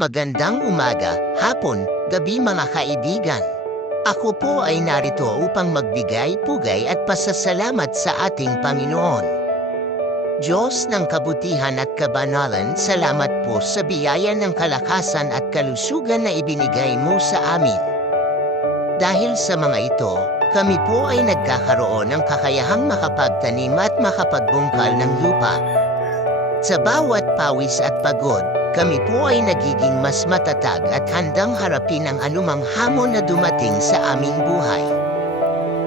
Magandang umaga, hapon, gabi mga kaibigan. Ako po ay narito upang magbigay pugay at pasasalamat sa ating Panginoon. Diyos ng kabutihan at kabanalan, salamat po sa biyaya ng kalakasan at kalusugan na ibinigay mo sa amin. Dahil sa mga ito, kami po ay nagkakaroon ng kakayahang makapagtanim at makapagbungkal ng lupa. Sa bawat pawis at pagod, kami po ay nagiging mas matatag at handang harapin ang anumang hamon na dumating sa aming buhay.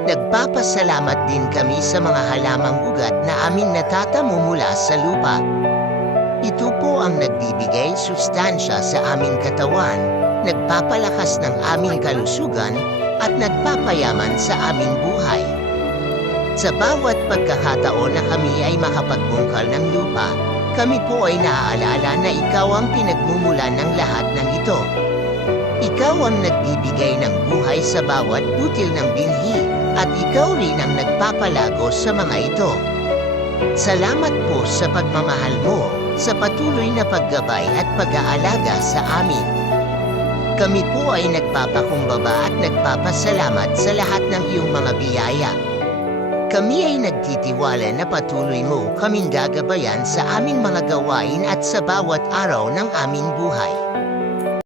Nagpapasalamat din kami sa mga halamang ugat na aming natatamo mula sa lupa. Ito po ang nagbibigay sustansya sa aming katawan, nagpapalakas ng aming kalusugan, at nagpapayaman sa aming buhay. Sa bawat pagkakataon na kami ay makapagbungkal ng lupa, kami po ay naaalala na ikaw ang pinagmumulan ng lahat ng ito. Ikaw ang nagbibigay ng buhay sa bawat butil ng binhi, at ikaw rin ang nagpapalago sa mga ito. Salamat po sa pagmamahal mo, sa patuloy na paggabay at pag-aalaga sa amin. Kami po ay nagpapakumbaba at nagpapasalamat sa lahat ng iyong mga biyaya. Kami ay nagtitiwala na patuloy mo kaming gagabayan sa aming mga gawain at sa bawat araw ng aming buhay.